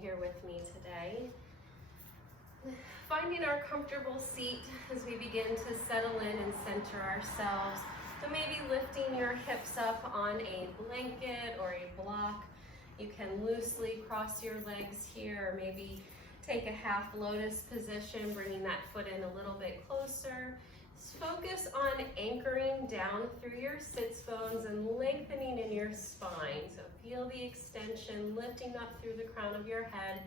here with me today. Finding our comfortable seat as we begin to settle in and center ourselves. So maybe lifting your hips up on a blanket or a block. You can loosely cross your legs here, or maybe take a half lotus position, bringing that foot in a little bit closer. Focus on anchoring down through your sits bones and lengthening in your spine. So feel the extension lifting up through the crown of your head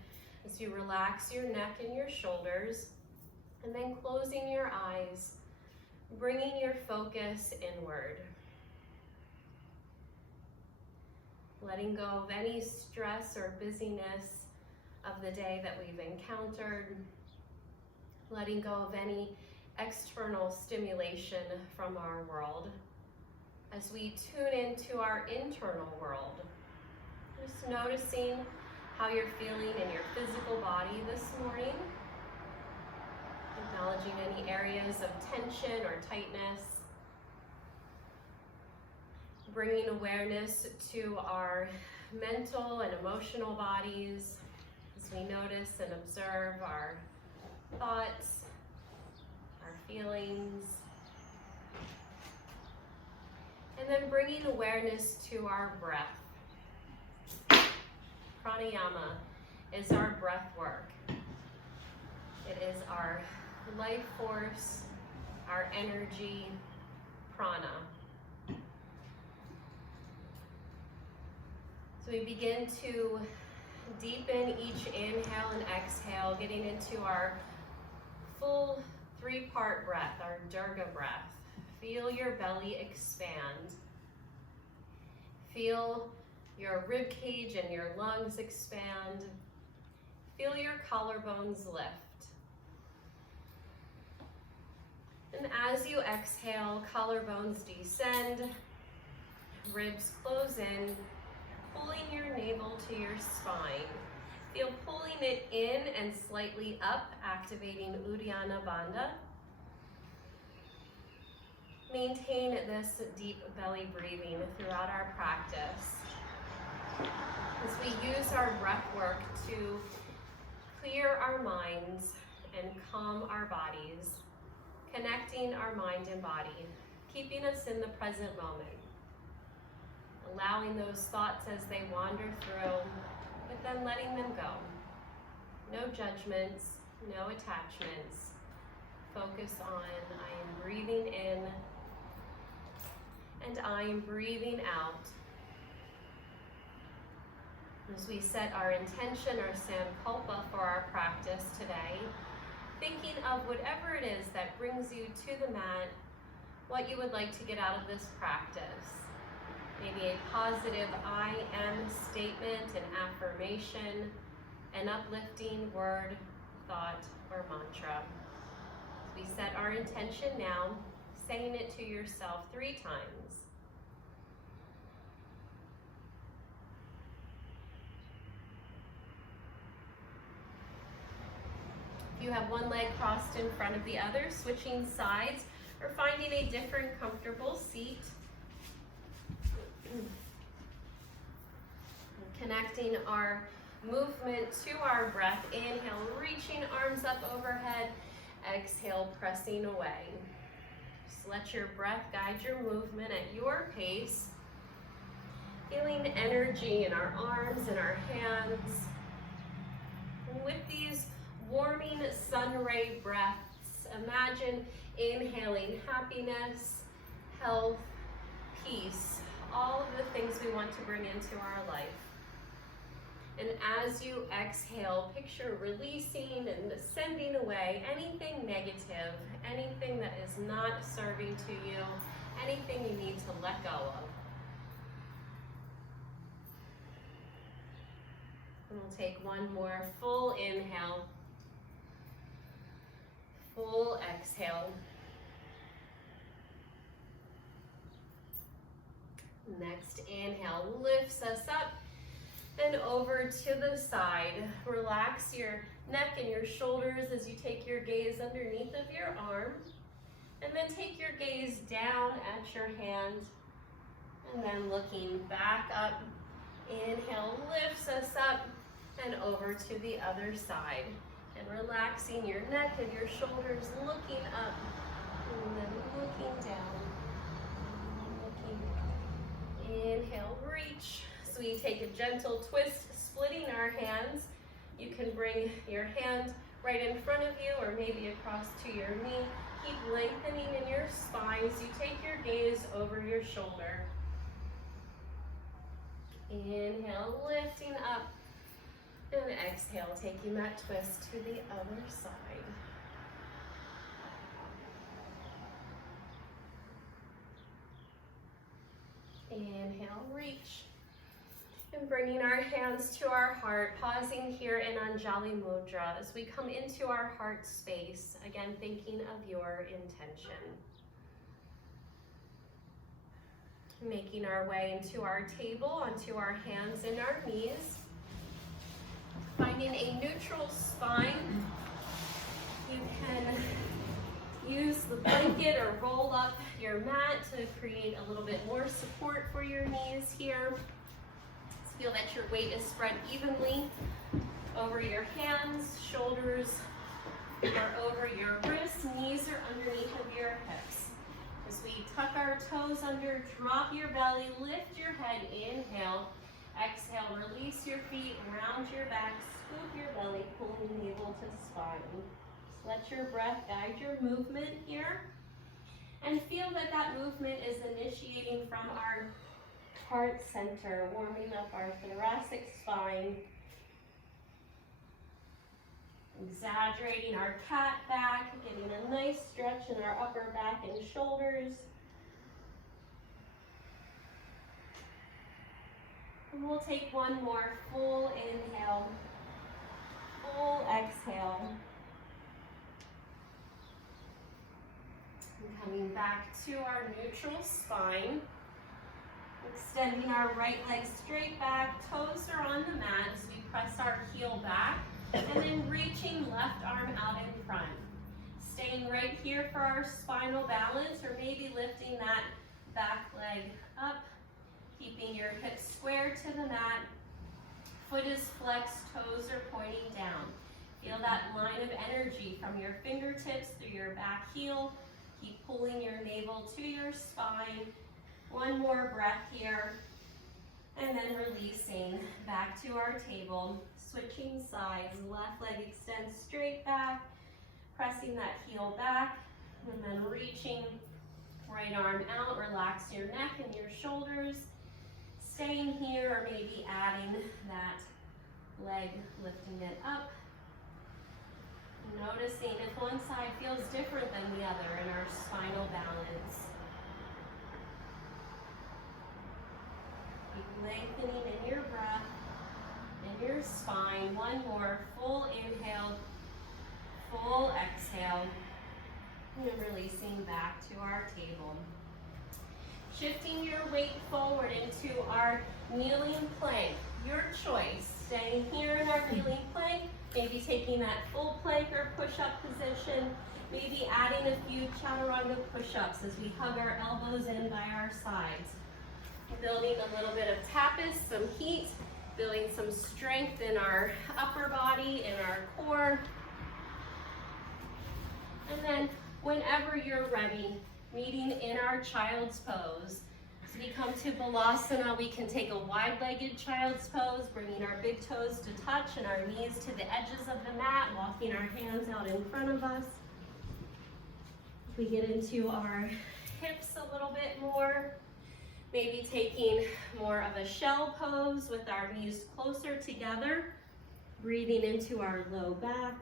as you relax your neck and your shoulders, and then closing your eyes, bringing your focus inward. Letting go of any stress or busyness of the day that we've encountered. Letting go of any external stimulation from our world as we tune into our internal world. Just noticing how you're feeling in your physical body this morning. Acknowledging any areas of tension or tightness. Bringing awareness to our mental and emotional bodies as we notice and observe our thoughts, our feelings. And then bringing awareness to our breath. Pranayama is our breath work. It is our life force, our energy, prana. So we begin to deepen each inhale and exhale, getting into our full three-part breath, our Durga breath. Feel your belly expand. Feel your rib cage and your lungs expand. Feel your collarbones lift. And as you exhale, collarbones descend, ribs close in, pulling your navel to your spine. Feel pulling it in and slightly up, activating Uddiyana Bandha. Maintain this deep belly breathing throughout our practice. As we use our breath work to clear our minds and calm our bodies, connecting our mind and body, keeping us in the present moment, allowing those thoughts as they wander through, but then letting them go. No judgments, no attachments. Focus on, I am breathing in and I am breathing out. As we set our intention, our sankalpa for our practice today, thinking of whatever it is that brings you to the mat, what you would like to get out of this practice. Maybe a positive I am statement, an affirmation, an uplifting word, thought, or mantra. As we set our intention now, saying it to yourself 3 times. If you have one leg crossed in front of the other, switching sides, or finding a different comfortable seat. Connecting our movement to our breath. Inhale, reaching arms up overhead. Exhale, pressing away. Just let your breath guide your movement at your pace. Feeling energy in our arms and our hands. And with these warming sun ray breaths, imagine inhaling happiness, health, peace, all of the things we want to bring into our life. And as you exhale, picture releasing and sending away anything negative, anything that is not serving to you, anything you need to let go of. And we'll take one more full inhale, full exhale. Next inhale lifts us up and over to the side. Relax your neck and your shoulders as you take your gaze underneath of your arm. And then take your gaze down at your hand. And then looking back up. Inhale lifts us up. and over to the other side. And relaxing your neck and your shoulders, looking up and then looking down. Inhale, reach. So we take a gentle twist, splitting our hands. You can bring your hand right in front of you or maybe across to your knee. Keep lengthening in your spine as you take your gaze over your shoulder. Inhale, lifting up. And exhale, taking that twist to the other side. Inhale, reach. And bringing our hands to our heart, pausing here in Anjali Mudra as we come into our heart space, again thinking of your intention. Making our way into our table, onto our hands and our knees. Finding a neutral spine. You can use the blanket or roll up your mat to create a little bit more support for your knees here. Feel that your weight is spread evenly over your hands, shoulders are over your wrists, knees are underneath of your hips. As we tuck our toes under, drop your belly, lift your head, inhale, exhale, release your feet, round your back, scoop your belly, pulling the navel to spine. Just let your breath guide your movement here. And feel that that movement is initiating from our heart center, warming up our thoracic spine, exaggerating our cat back, getting a nice stretch in our upper back and shoulders. And we'll take one more full inhale, full exhale. And coming back to our neutral spine. Extending our right leg straight back, toes are on the mat as we press our heel back, and then reaching left arm out in front. Staying right here for our spinal balance, or maybe lifting that back leg up, keeping your hips square to the mat. Foot is flexed, toes are pointing down. Feel that line of energy from your fingertips through your back heel. Keep pulling your navel to your spine. One more breath here, and then releasing back to our table, switching sides, left leg extends straight back, pressing that heel back, and then reaching right arm out, relax your neck and your shoulders, staying here or maybe adding that leg, lifting it up, noticing if one side feels different than the other in our spinal balance. Lengthening in your breath, in your spine. One more full inhale, full exhale, and releasing back to our table. Shifting your weight forward into our kneeling plank. Your choice. Staying here in our kneeling plank, maybe taking that full plank or push-up position, maybe adding a few chaturanga push-ups as we hug our elbows in by our sides. Building a little bit of tapas, some heat, building some strength in our upper body, in our core. And then whenever you're ready, meeting in our child's pose. As we come to Balasana, we can take a wide-legged child's pose, bringing our big toes to touch and our knees to the edges of the mat, walking our hands out in front of us. We get into our hips a little bit more. Maybe taking more of a shell pose with our knees closer together, breathing into our low back.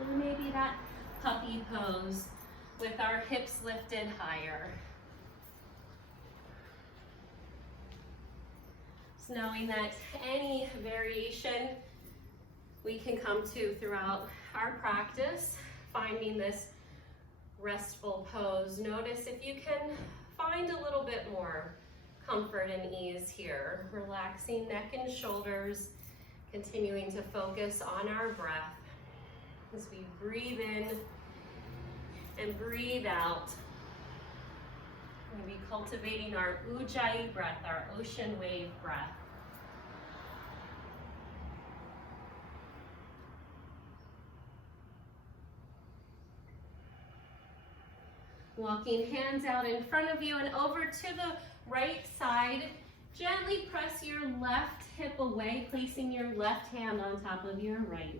And maybe that puppy pose with our hips lifted higher. So knowing that any variation we can come to throughout our practice, finding this restful pose. Notice if you can find a little bit more comfort and ease here. Relaxing neck and shoulders, continuing to focus on our breath as we breathe in and breathe out. Maybe cultivating our ujjayi breath, our ocean wave breath. Walking hands out in front of you and over to the right side. Gently press your left hip away, placing your left hand on top of your right.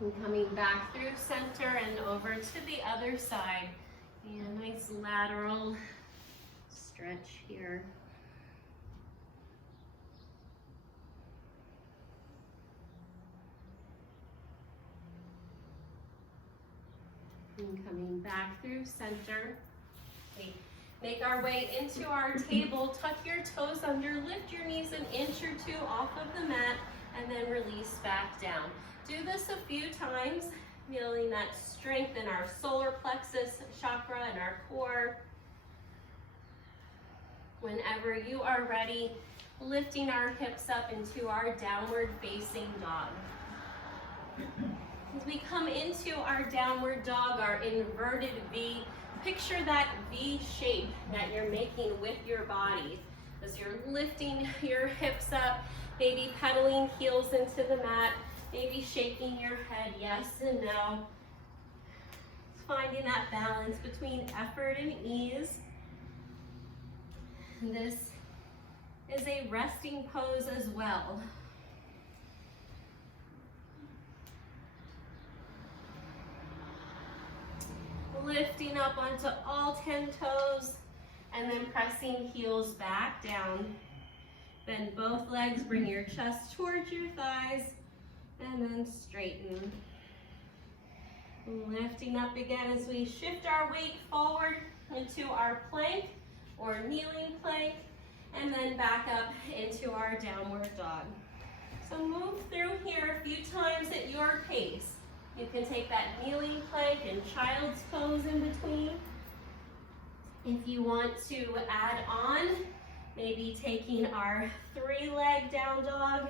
And coming back through center and over to the other side. And a nice lateral stretch here. And coming back through center. We make our way into our table. Tuck your toes under, lift your knees an inch or two off of the mat, and then release back down. Do this a few times, feeling that strength in our solar plexus chakra and our core. Whenever you are ready, lifting our hips up into our downward facing dog. As we come into our downward dog, our inverted V, picture that V shape that you're making with your body. As you're lifting your hips up, maybe pedaling heels into the mat, maybe shaking your head yes and no. Finding that balance between effort and ease. This is a resting pose as well. Lifting up onto all 10 toes and then pressing heels back down. Bend both legs, bring your chest towards your thighs, and then straighten. Lifting up again as we shift our weight forward into our plank or kneeling plank, and then back up into our downward dog. So move through here a few times at your pace. You can take that kneeling plank and child's pose in between. If you want to add on, maybe taking our 3-leg down dog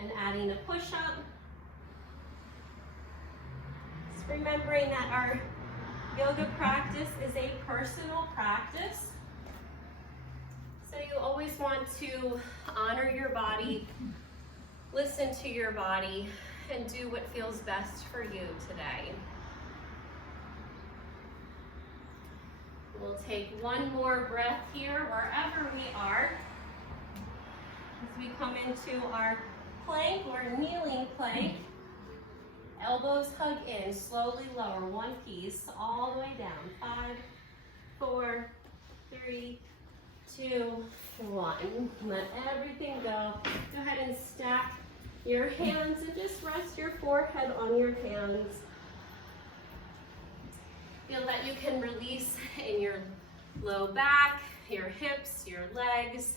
and adding a push-up. Just remembering that our yoga practice is a personal practice. So you always want to honor your body, listen to your body, and do what feels best for you today. We'll take one more breath here, wherever we are. As we come into our plank or kneeling plank, elbows hug in, slowly lower, one piece, all the way down. 5, 4, 3, 2, 1. Let everything go. Go ahead and stack your hands and just rest your forehead on your hands. Feel that you can release in your low back, your hips, your legs.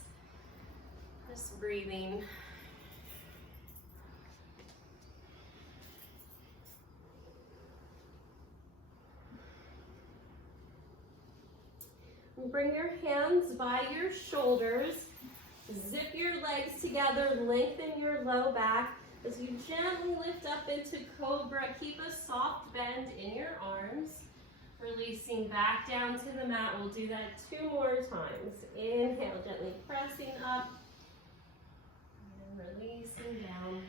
Just breathing. Bring your hands by your shoulders. Zip your legs together, lengthen your low back. As you gently lift up into cobra, keep a soft bend in your arms. Releasing back down to the mat. We'll do that 2 more times. Inhale, gently pressing up. And releasing down.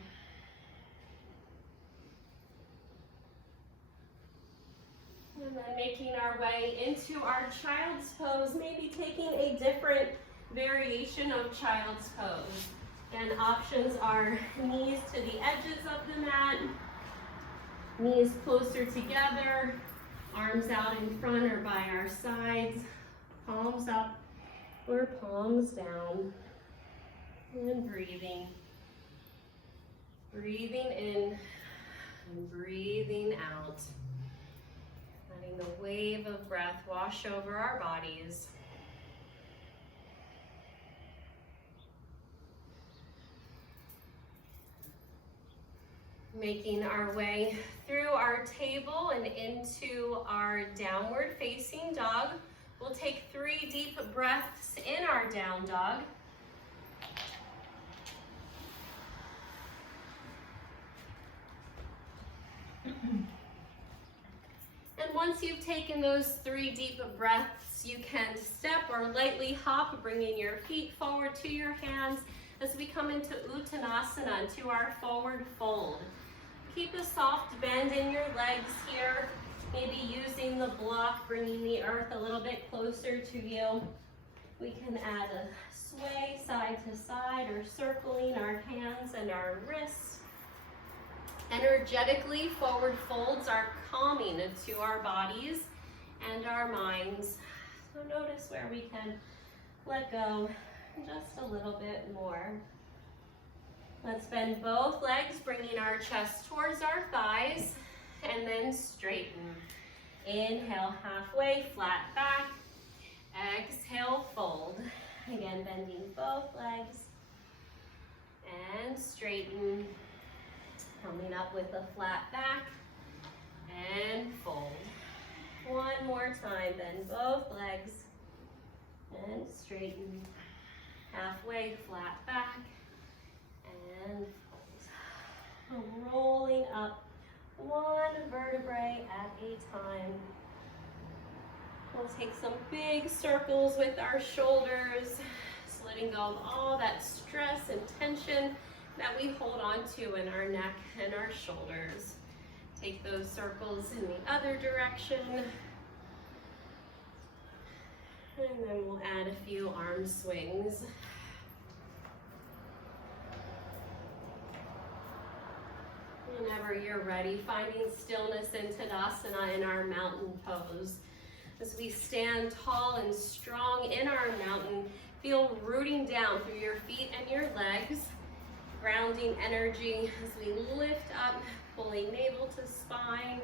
And then making our way into our child's pose, maybe taking a different variation of child's pose. And options are knees to the edges of the mat, knees closer together, arms out in front or by our sides, palms up or palms down. And breathing. Breathing in and breathing out. Letting the wave of breath wash over our bodies. Making our way through our table and into our downward facing dog. We'll take 3 deep breaths in our down dog. once you've taken those 3 deep breaths, you can step or lightly hop, bringing your feet forward to your hands as we come into Uttanasana, into our forward fold. Keep a soft bend in your legs here, maybe using the block, bringing the earth a little bit closer to you. We can add a sway side to side or circling our hands and our wrists. Energetically, forward folds are calming to our bodies and our minds. So notice where we can let go just a little bit more. Let's bend both legs, bringing our chest towards our thighs, and then straighten. Inhale, halfway, flat back. Exhale, fold. Again, bending both legs, and straighten. Coming up with a flat back, and fold. One more time, bend both legs, and straighten. Halfway, flat back, and fold. Rolling up one vertebrae at a time. We'll take some big circles with our shoulders, just letting go of all that stress and tension that we hold on to in our neck and our shoulders. Take those circles in the other direction. And then we'll add a few arm swings. Whenever you're ready, finding stillness in Tadasana in our mountain pose. As we stand tall and strong in our mountain, feel rooting down through your feet and your legs, grounding energy as we lift up, pulling navel to spine,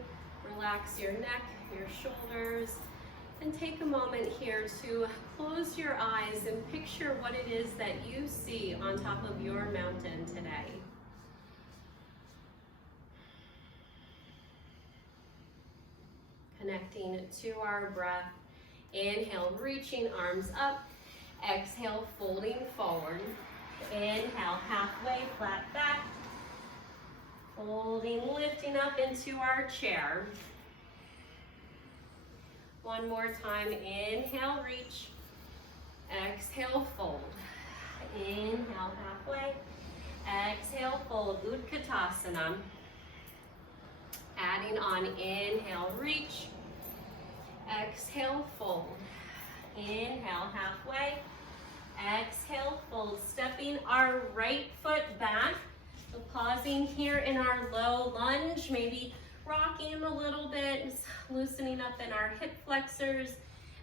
relax your neck, your shoulders, and take a moment here to close your eyes and picture what it is that you see on top of your mountain today. Connecting to our breath. Inhale, reaching arms up. Exhale, folding forward. Inhale, halfway, flat back. Folding, lifting up into our chair. One more time. Inhale, reach. Exhale, fold. Inhale, halfway. Exhale, fold. Utkatasana. Adding on, inhale, reach. Exhale, fold. Inhale, halfway. Exhale, fold. Stepping our right foot back. So pausing here in our low lunge, maybe rocking a little bit, loosening up in our hip flexors,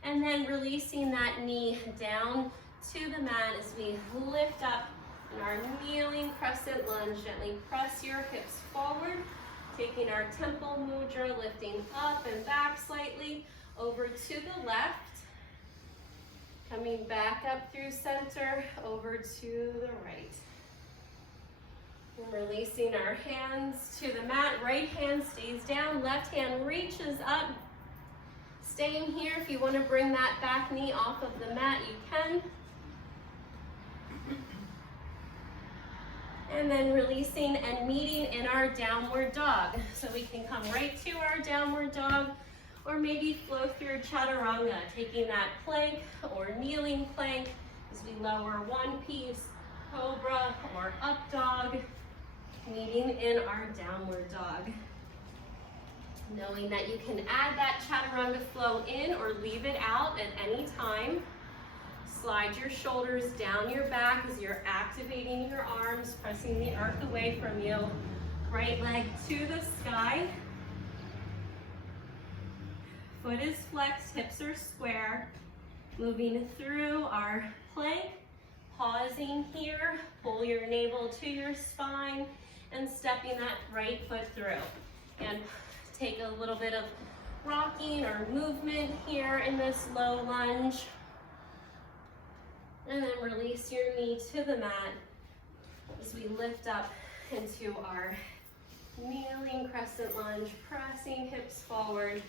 and then releasing that knee down to the mat as we lift up in our kneeling crescent lunge. Gently press your hips forward, taking our temple mudra, lifting up and back slightly, over to the left, coming back up through center, over to the right. And releasing our hands to the mat. Right hand stays down, left hand reaches up. Staying here, if you want to bring that back knee off of the mat, you can. And then releasing and meeting in our downward dog. So we can come right to our downward dog, or maybe flow through chaturanga, taking that plank or kneeling plank as we lower one piece, cobra or up dog, meeting in our downward dog. Knowing that you can add that chaturanga flow in or leave it out at any time. Slide your shoulders down your back as you're activating your arms, pressing the earth away from you. Right leg to the sky. Foot is flexed, hips are square. Moving through our plank, pausing here, pull your navel to your spine, and stepping that right foot through. And take a little bit of rocking or movement here in this low lunge. And then release your knee to the mat as we lift up into our kneeling crescent lunge, pressing hips forward,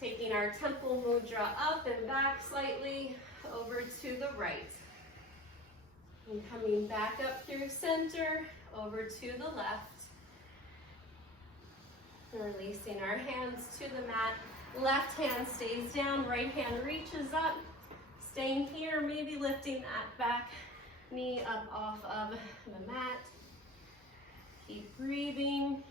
taking our temple mudra up and back slightly, over to the right. And coming back up through center, over to the left. And releasing our hands to the mat Left hand stays down, right hand reaches up. Staying here, maybe lifting that back knee up off of the mat. Keep breathing.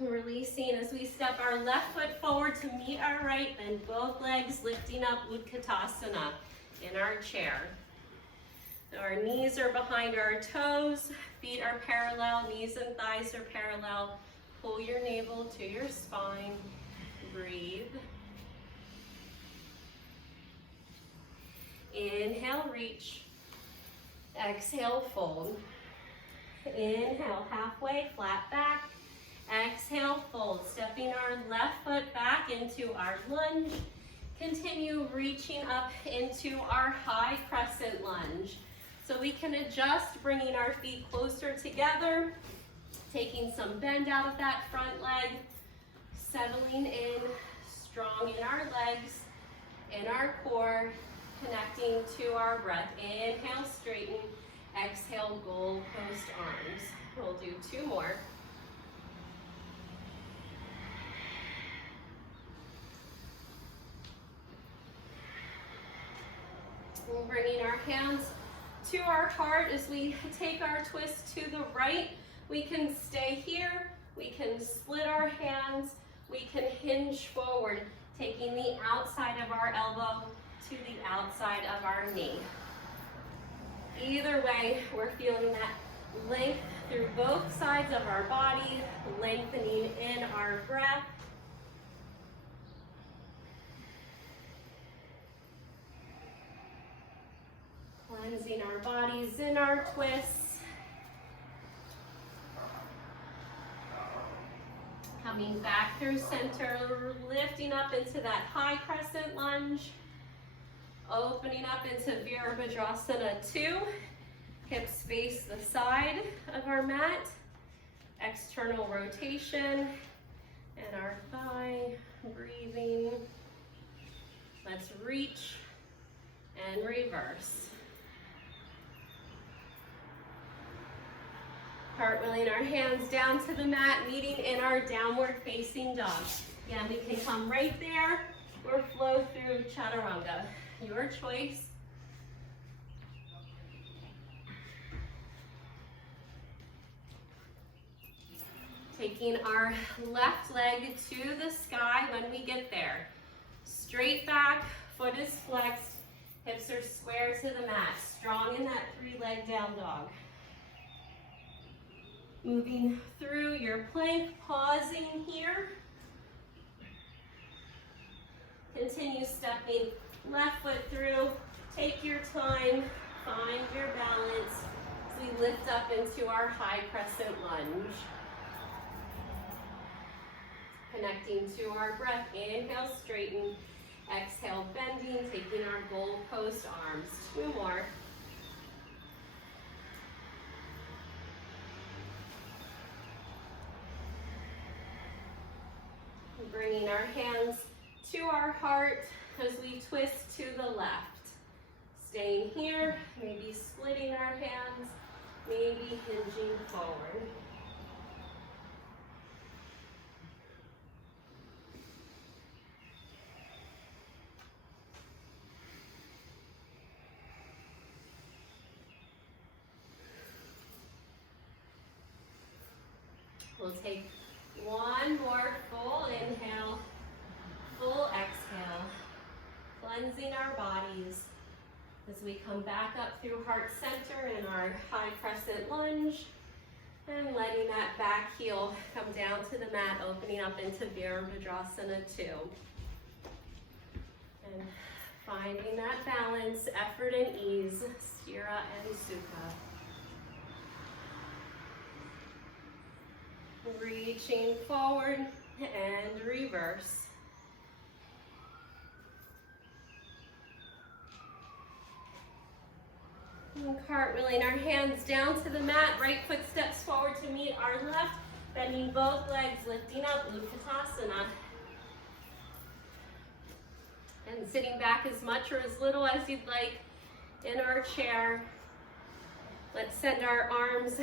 Releasing as we step our left foot forward to meet our right, then both legs lifting up Utkatasana in our chair. Our knees are behind our toes, feet are parallel, knees and thighs are parallel. Pull your navel to your spine. Breathe. Inhale, reach. Exhale, fold. Inhale, halfway, flat back. Exhale, fold. Stepping our left foot back into our lunge. Continue reaching up into our high crescent lunge. So we can adjust, bringing our feet closer together, taking some bend out of that front leg, settling in, strong in our legs, in our core, connecting to our breath. Inhale, straighten. Exhale, goal post arms. We'll do 2 more. We're bringing our hands to our heart as we take our twist to the right. We can stay here. We can split our hands. We can hinge forward, taking the outside of our elbow to the outside of our knee. Either way, we're feeling that length through both sides of our body, lengthening in our breath. Cleansing our bodies in our twists. Coming back through center, lifting up into that high crescent lunge. Opening up into Virabhadrasana 2. Hips face the side of our mat. External rotation. And our thigh, breathing. Let's reach and reverse. Cartwheeling our hands down to the mat, meeting in our downward facing dog. Again, we can come right there or flow through Chaturanga. Your choice. Taking our left leg to the sky when we get there. Straight back, foot is flexed, hips are square to the mat. Strong in that 3-leg down dog. Moving through your plank, pausing here. Continue stepping left foot through. Take your time, find your balance as we lift up into our high crescent lunge. Connecting to our breath. Inhale, straighten. Exhale, bending, taking our goal post arms. 2 more. Bringing our hands to our heart as we twist to the left. Staying here, maybe splitting our hands, maybe hinging forward. We'll take 1 more full inhale, full exhale, cleansing our bodies as we come back up through heart center in our high crescent lunge and letting that back heel come down to the mat, opening up into Virabhadrasana 2. And finding that balance, effort and ease, Sthira and Sukha. Reaching forward and reverse. And cartwheeling our hands down to the mat, right foot steps forward to meet our left, bending both legs, lifting up, Utkatasana. And sitting back as much or as little as you'd like in our chair. Let's send our arms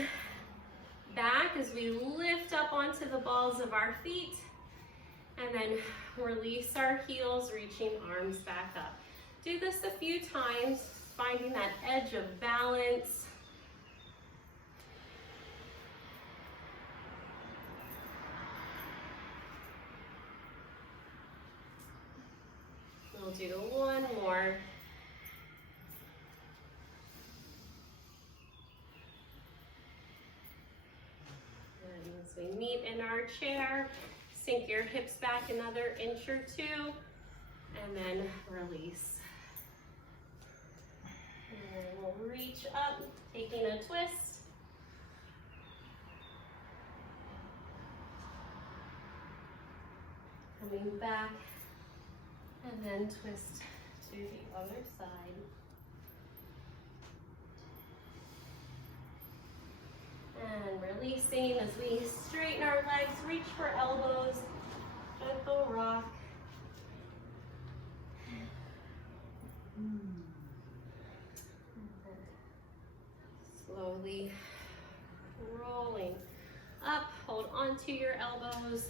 back as we lift up onto the balls of our feet, and then release our heels, reaching arms back up. Do this a few times, finding that edge of balance. We'll do one more. And as we meet in our chair, sink your hips back another inch or two, and then release. And then we'll reach up, taking a twist. Coming back, and then twist to the other side. And releasing as we straighten our legs, reach for elbows, gentle rock. Slowly rolling up, hold onto your elbows.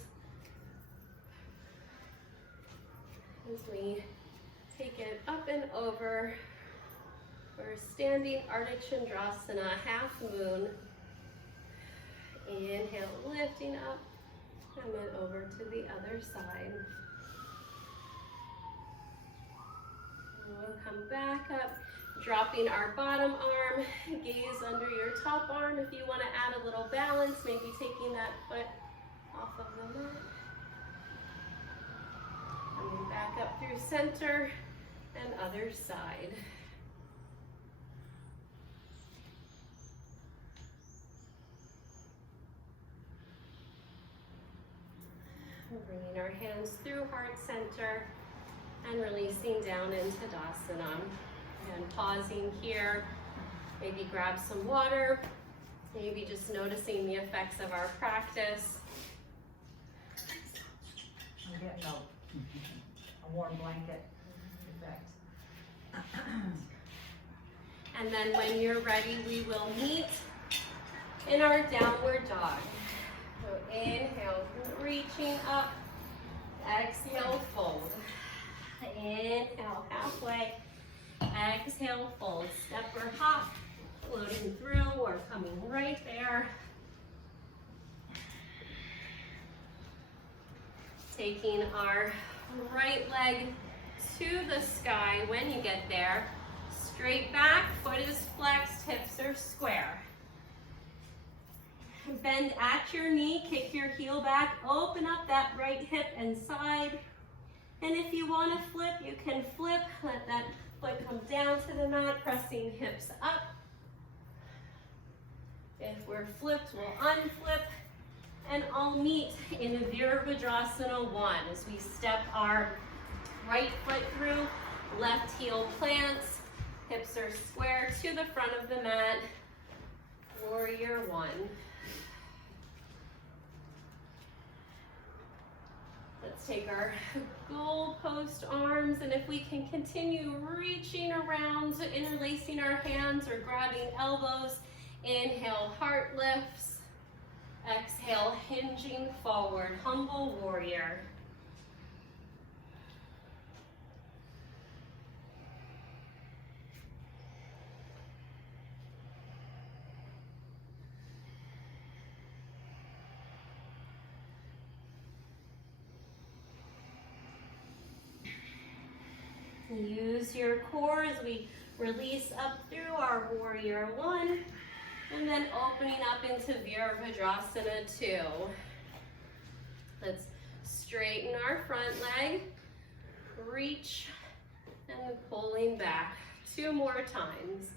As we take it up and over, we're standing Ardha Chandrasana, half moon. Inhale, lifting up, and then over to the other side. And we'll come back up, dropping our bottom arm, gaze under your top arm. If you want to add a little balance, maybe taking that foot off of the mat. Coming back up through center and other side. Bringing our hands through heart center and releasing down into Tadasana. And pausing here, maybe grab some water, maybe just noticing the effects of our practice. I'm getting a warm blanket effect. And then when you're ready, we will meet in our downward dog. So inhale, reaching up, exhale, fold. Inhale, halfway, exhale, fold. Step or hop, floating through or coming right there. Taking our right leg to the sky when you get there. Straight back, foot is flexed, hips are square. Bend at your knee, kick your heel back, open up that right hip and side. And if you want to flip, you can flip. Let that foot come down to the mat, pressing hips up. If we're flipped, we'll unflip. And I'll meet in a Virabhadrasana 1 as we step our right foot through, left heel plants, hips are square to the front of the mat. Warrior 1. Let's take our goalpost arms, and if we can continue reaching around, interlacing our hands or grabbing elbows. Inhale, heart lifts. Exhale, hinging forward, humble warrior. Use your core as we release up through our warrior 1. And then opening up into Virabhadrasana 2. Let's straighten our front leg, reach, and pulling back. 2 more times.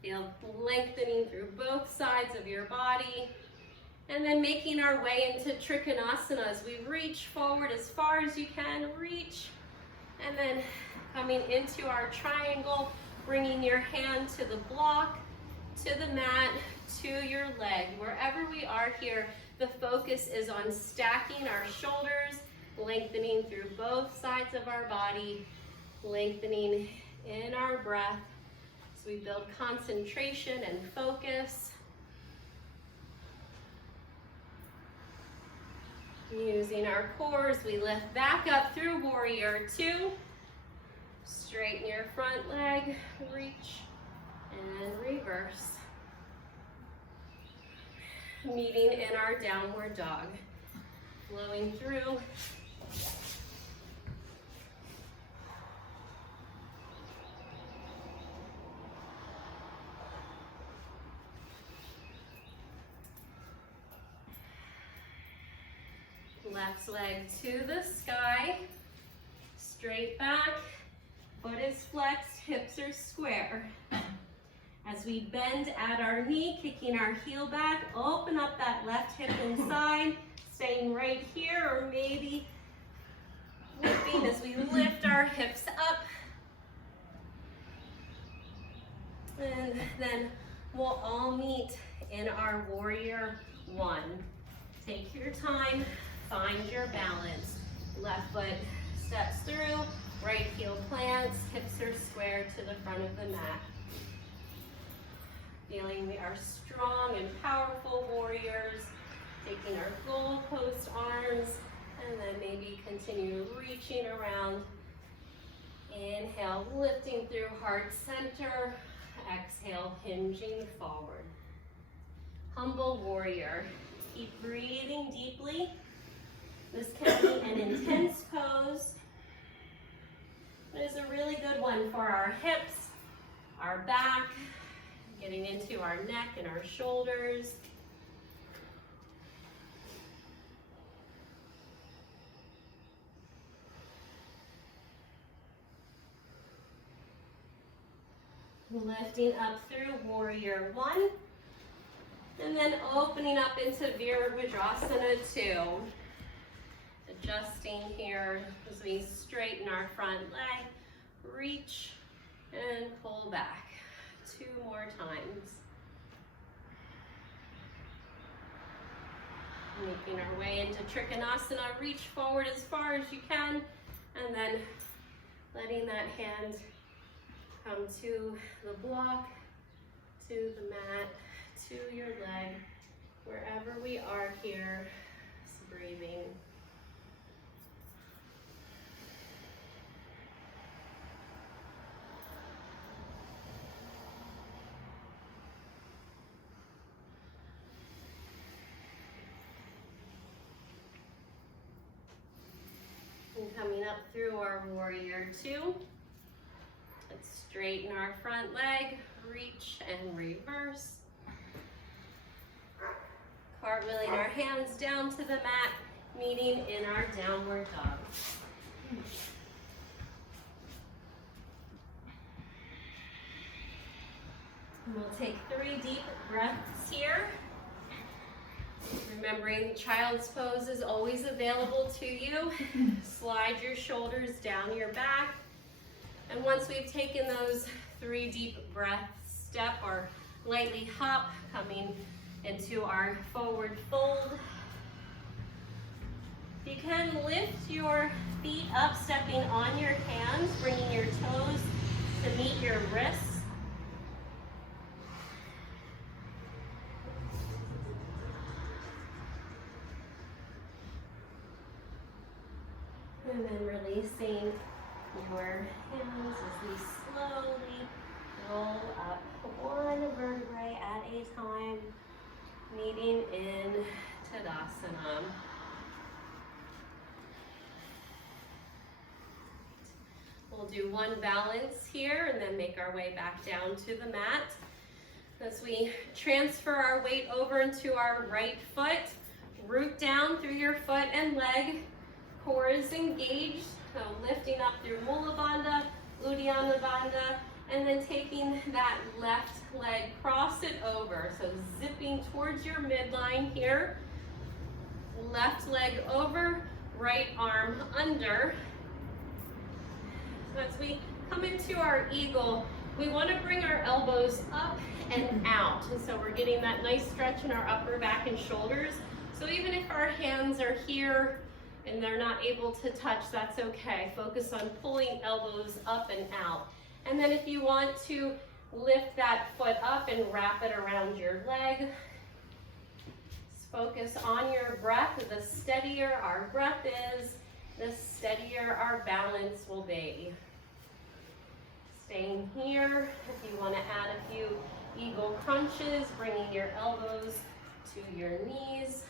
Feel lengthening through both sides of your body. And then making our way into Trikonasana as we reach forward as far as you can, reach. And then coming into our triangle, bringing your hand to the block, to the mat, to your leg. Wherever we are here, the focus is on stacking our shoulders, lengthening through both sides of our body, lengthening in our breath as we build concentration and focus. Using our core as we lift back up through warrior two. Straighten your front leg, reach, and reverse. Meeting in our downward dog. Flowing through. Left leg to the sky, straight back, foot is flexed, hips are square. As we bend at our knee, kicking our heel back, open up that left hip inside, staying right here, or maybe lifting as we lift our hips up. And then we'll all meet in our warrior one. Take your time. Find your balance. Left foot steps through, right heel plants, hips are square to the front of the mat. Feeling we are strong and powerful warriors. Taking our goal post arms, and then maybe continue reaching around. Inhale, lifting through heart center. Exhale, hinging forward. Humble warrior. Keep breathing deeply. This can be an intense pose. It is a really good one for our hips, our back, getting into our neck and our shoulders. Lifting up through warrior one, and then opening up into Virabhadrasana 2. Adjusting here as we straighten our front leg, reach and pull back. 2 more times. Making our way into Trikonasana, reach forward as far as you can, and then letting that hand come to the block, to the mat, to your leg, wherever we are here, just breathing. And coming up through our warrior two. Let's straighten our front leg, reach and reverse. Cartwheeling our hands down to the mat, meeting in our downward dog. And we'll take 3 deep breaths here. Remembering child's pose is always available to you. Slide your shoulders down your back. And once we've taken those 3 deep breaths, step or lightly hop, coming into our forward fold. You can lift your feet up, stepping on your hands, bringing your toes to meet your wrists. And then releasing your hands as we slowly roll up 1 vertebrae at a time, meeting in Tadasana. We'll do 1 balance here and then make our way back down to the mat. As we transfer our weight over into our right foot, root down through your foot and leg. Core is engaged, so lifting up through Mula Bandha, Uddiyana Bandha, and then taking that left leg, cross it over. So zipping towards your midline here. Left leg over, right arm under. So as we come into our eagle, we want to bring our elbows up and out. And so we're getting that nice stretch in our upper back and shoulders. So even if our hands are here and they're not able to touch, that's okay. Focus on pulling elbows up and out. And then if you want to lift that foot up and wrap it around your leg, Focus on your breath. The steadier our breath is, the steadier our balance will be. Staying here. If you want to add a few eagle crunches, bringing your elbows to your knees.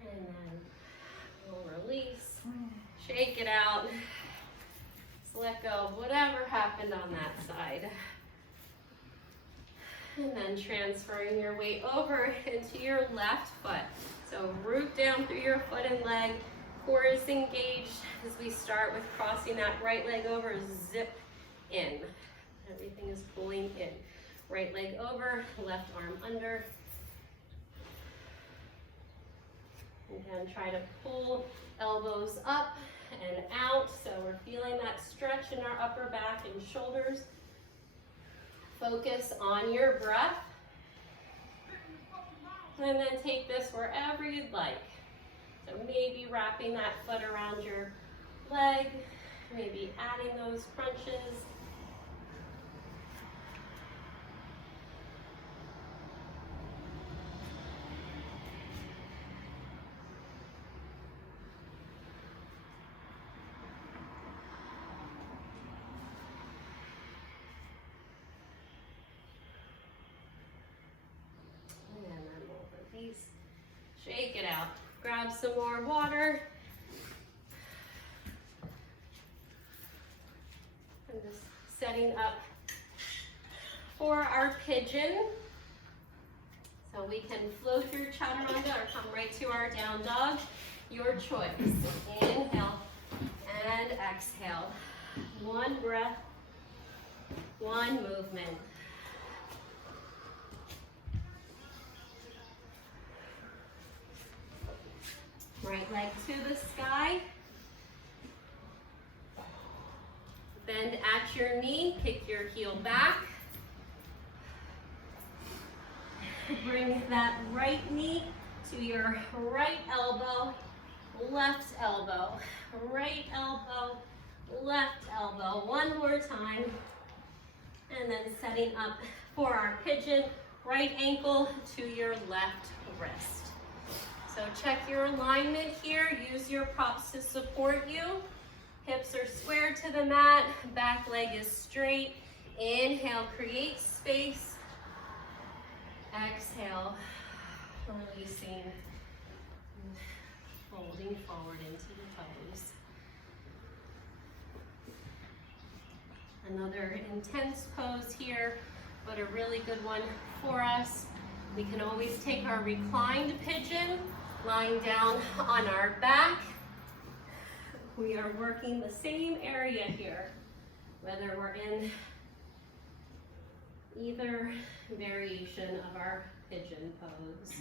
And then we'll release, shake it out. Just let go of whatever happened on that side. And then transferring your weight over into your left foot. So root down through your foot and leg. Core is engaged as we start with crossing that right leg over, zip in. Everything is pulling in. Right leg over, left arm under. Again, try to pull elbows up and out. So we're feeling that stretch in our upper back and shoulders. Focus on your breath. And then take this wherever you'd like. So maybe wrapping that foot around your leg, maybe adding those crunches. Shake it out. Grab some more water. I'm just setting up for our pigeon. So we can flow through chaturanga or come right to our down dog. Your choice. Inhale and exhale. One breath, one movement. Right leg to the sky. Bend at your knee, kick your heel back. Bring that right knee to your right elbow, left elbow, right elbow, left elbow. One more time. And then setting up for our pigeon, right ankle to your left wrist. So check your alignment here. Use your props to support you. Hips are square to the mat. Back leg is straight. Inhale, create space. Exhale, releasing. Folding forward into the toes. Another intense pose here, but a really good one for us. We can always take our reclined pigeon, lying down on our back. We are working the same area here, whether we're in either variation of our pigeon pose.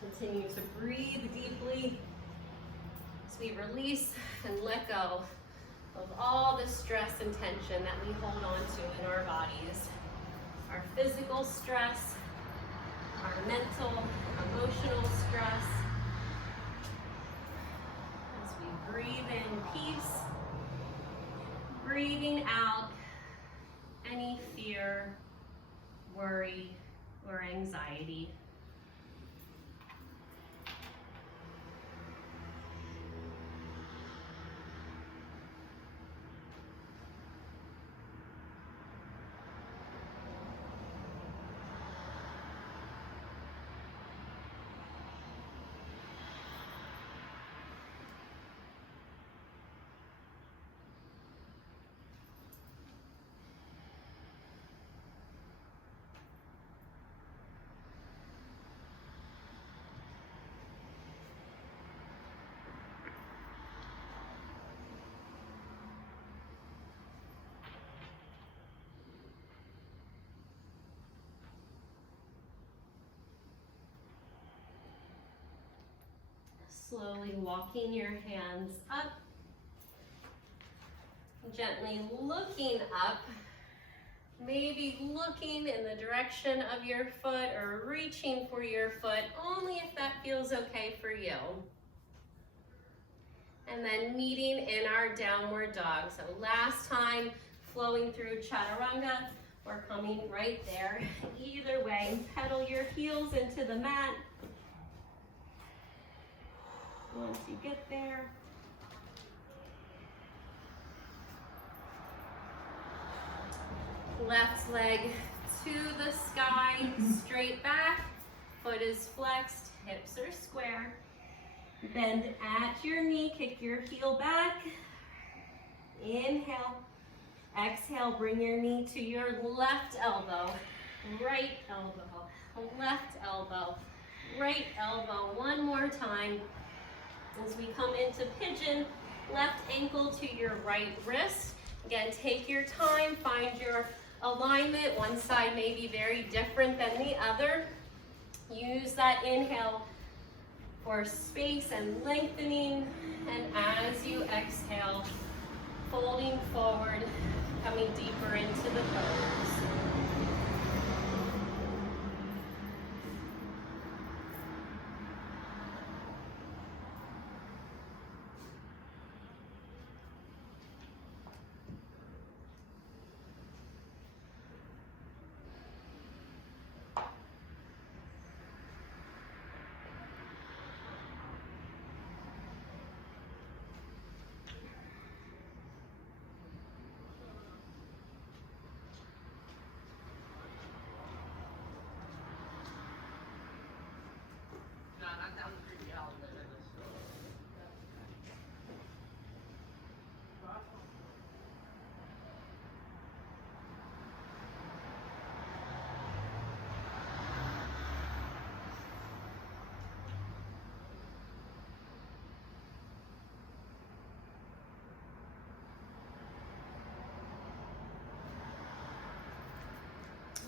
Continue to breathe deeply as we release and let go of all the stress and tension that we hold on to in our bodies. Our physical stress, our mental, emotional stress. As we breathe in peace, breathing out any fear, worry, or anxiety. Slowly walking your hands up, gently looking up, Maybe looking in the direction of your foot or reaching for your foot, only if that feels okay for you. And then meeting in our downward dog. So last time, flowing through chaturanga, we're coming right there. Either way, pedal your heels into the mat. Once you get there, left leg to the sky, straight back, foot is flexed, hips are square. Bend at your knee, kick your heel back. Inhale. Exhale, bring your knee to your left elbow, right elbow, left elbow, right elbow. One more time. As we come into pigeon, left ankle to your right wrist. Again, take your time, find your alignment. One side may be very different than the other. Use that inhale for space and lengthening, and as you exhale, folding forward, coming deeper into the pose.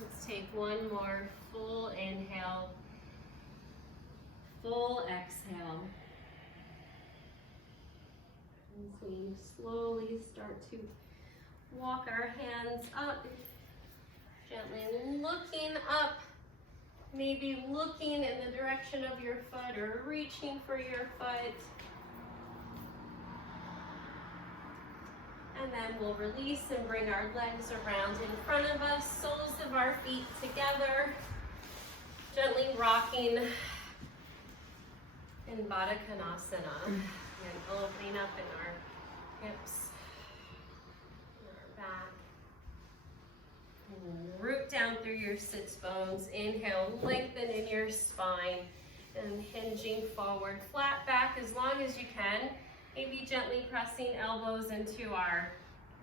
Let's take one more full inhale, full exhale. As we slowly start to walk our hands up, gently looking up, maybe looking in the direction of your foot or reaching for your foot. And then we'll release and bring our legs around in front of us, soles of our feet together, gently rocking in Baddha Konasana, and opening up in our hips, in our back. And root down through your sits bones. Inhale, lengthen in your spine, and hinging forward, flat back as long as you can. Maybe gently pressing elbows into our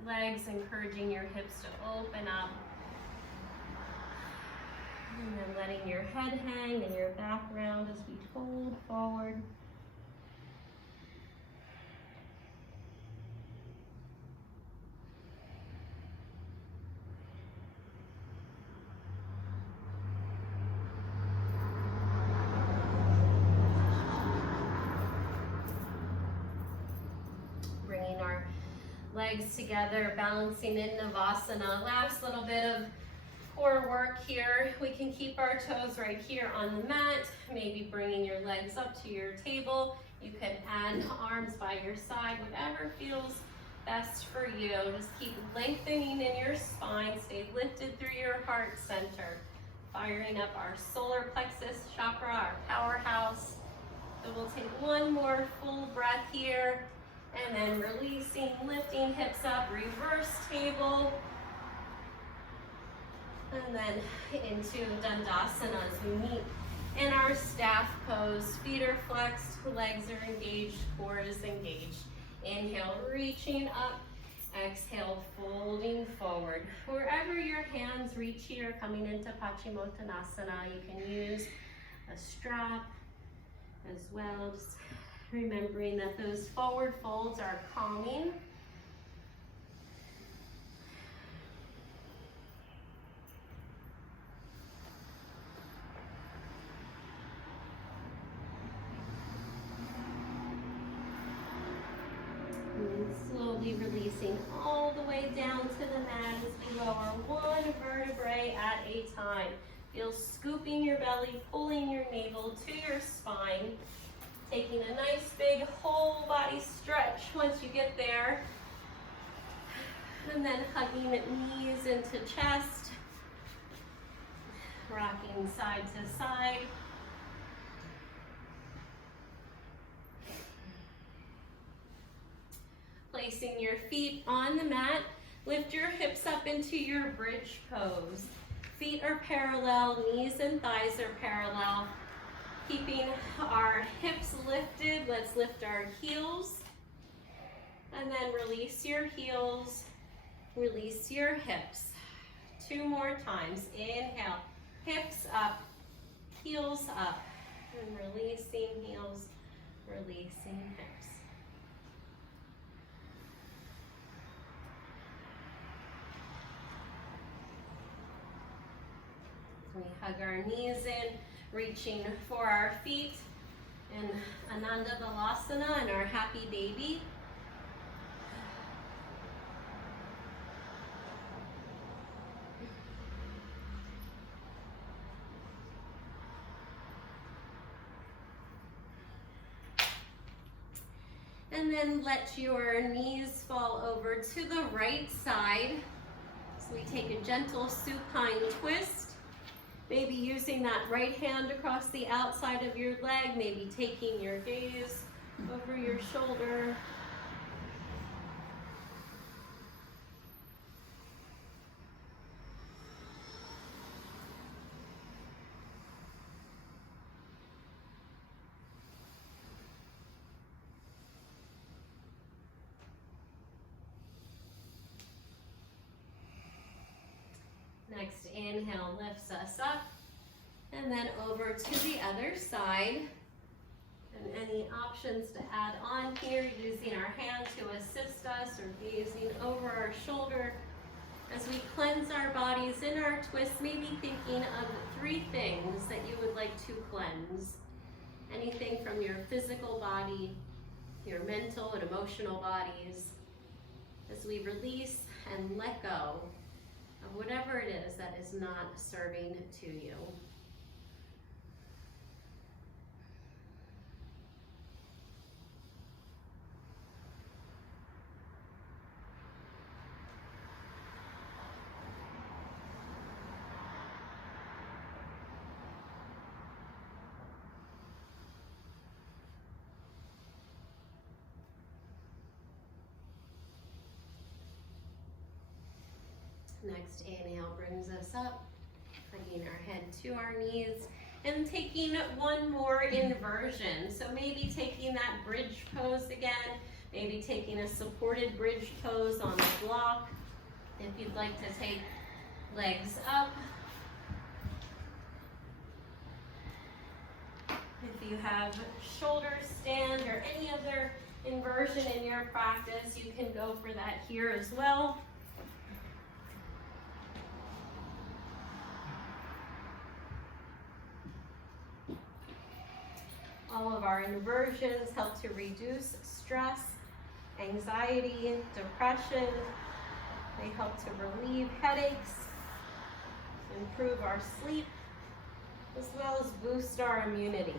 legs, encouraging your hips to open up. And then letting your head hang and your back round as we fold forward. Bringing our legs together, balancing in Navasana. Last little bit of core work here. We can keep our toes right here on the mat, maybe bringing your legs up to your table. You can add arms by your side, whatever feels best for you. Just keep lengthening in your spine, stay lifted through your heart center, firing up our solar plexus chakra, our powerhouse. So we'll take one more full breath here, and then releasing, lifting hips up, reverse table. And then into Dandasana as we meet in our staff pose. Feet are flexed, legs are engaged, core is engaged. Inhale, reaching up. Exhale, folding forward. Wherever your hands reach here, coming into Paschimottanasana, you can use a strap as well. Just remembering that those forward folds are calming. And slowly releasing all the way down to the mat as we lower one Feel scooping your belly, pulling your navel to your spine. Taking a nice big whole body stretch once you get there. And then hugging knees into chest. Rocking side to side. Placing your feet on the mat. Lift your hips up into your bridge pose. Feet are parallel, knees and thighs are parallel. Keeping our hips lifted, let's lift our heels. And then release your heels, release your hips. 2 more times. Inhale, hips up, heels up. And releasing heels, releasing hips. We hug our knees in, reaching for our feet in Ananda Balasana and our happy baby. And then let your knees fall over to the right side. So we take a gentle supine twist. Maybe using that right hand across the outside of your leg, maybe taking your gaze over your shoulder. Next inhale lifts us up, and then over to the other side. And any options to add on here, using our hand to assist us or gazing over our shoulder. As we cleanse our bodies in our twist, maybe thinking of 3 things that you would like to cleanse. Anything from your physical body, your mental and emotional bodies. As we release and let go of whatever it is that is not serving to you. Next inhale brings us up, hugging our head to our knees, and taking 1 more inversion. So maybe taking that bridge pose again, maybe taking a supported bridge pose on the block. If you'd like to take legs up. If you have shoulder stand or any other inversion in your practice, you can go for that here as well. All of our inversions help to reduce stress, anxiety, depression. They help to relieve headaches, improve our sleep, as well as boost our immunity.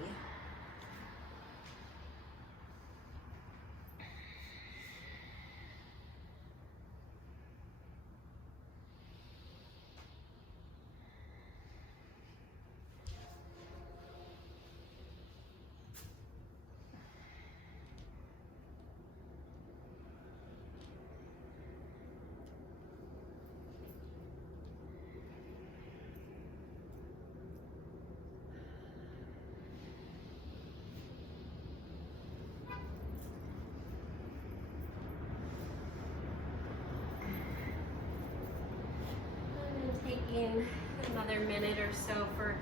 Taking another minute or so for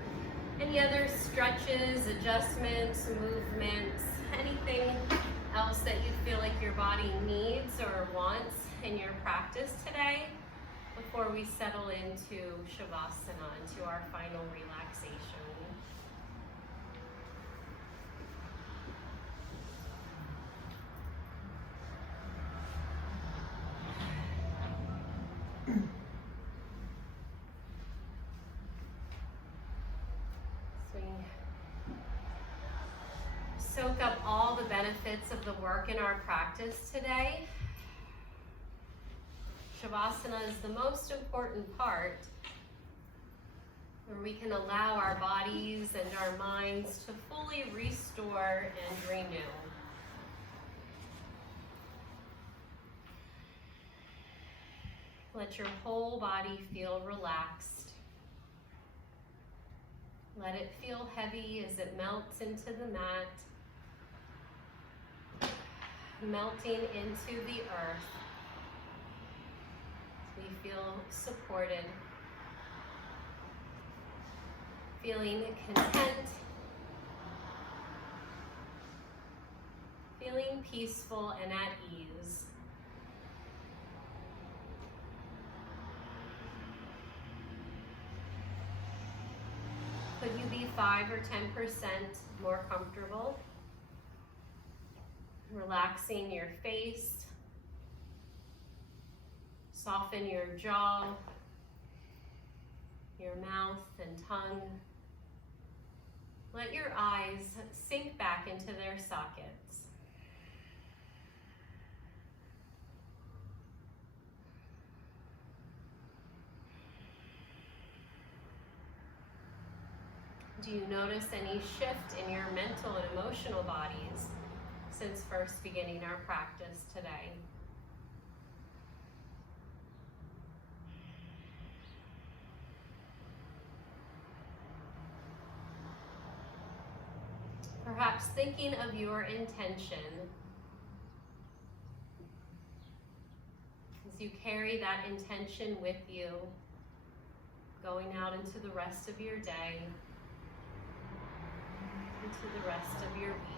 any other stretches, adjustments, movements, anything else that you feel like your body needs or wants in your practice today before we settle into Shavasana, into our final relaxation. benefits of the work in our practice today. Shavasana is the most important part, where we can allow our bodies and our minds to fully restore and renew. Let your whole body feel relaxed. Let it feel heavy as it melts into the mat, melting into the earth. We feel supported, feeling content, feeling peaceful and at ease. Could you be 5 or 10% more comfortable? Relaxing your face, soften your jaw, your mouth and tongue. Let your eyes sink back into their sockets. Do you notice any shift in your mental and emotional bodies since first beginning our practice today? Perhaps thinking of your intention as you carry that intention with you, going out into the rest of your day, into the rest of your week.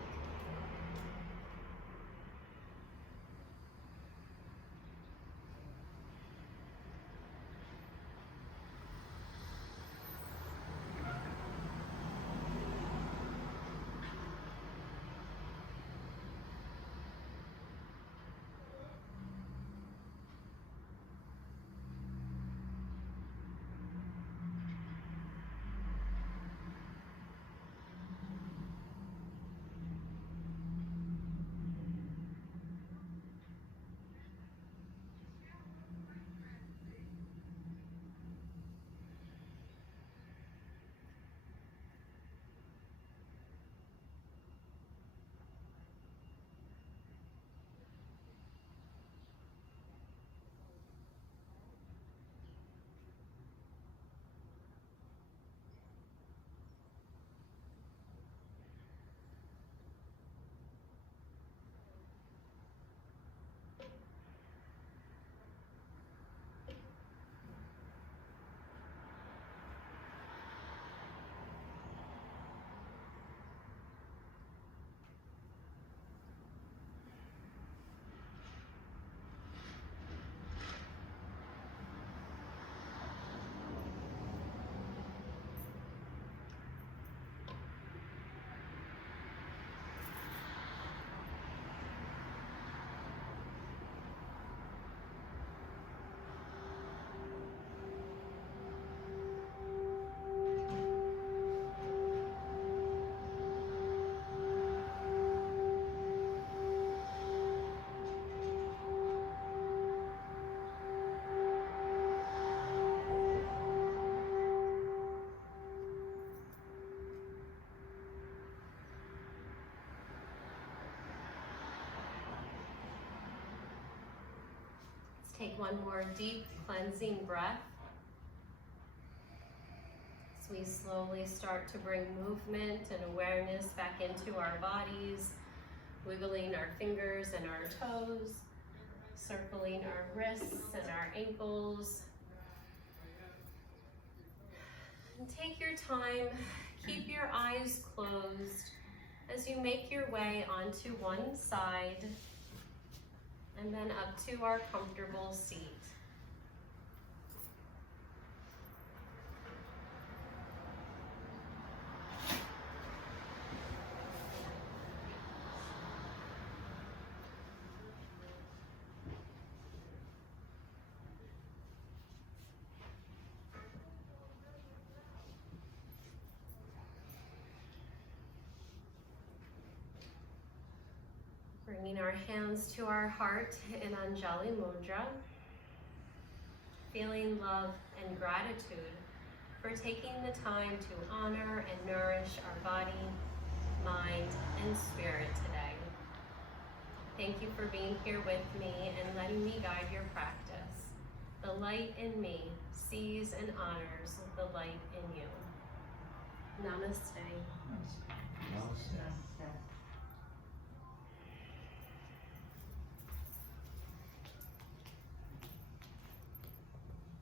Take one more deep cleansing breath as we slowly start to bring movement and awareness back into our bodies, wiggling our fingers and our toes, circling our wrists and our ankles. And take your time, keep your eyes closed as you make your way onto one side and then up to our comfortable seat. Bringing our hands to our heart in Anjali Mudra. Feeling love and gratitude for taking the time to honor and nourish our body, mind, and spirit today. Thank you for being here with me and letting me guide your practice. The light in me sees and honors the light in you. Namaste. Namaste. Namaste.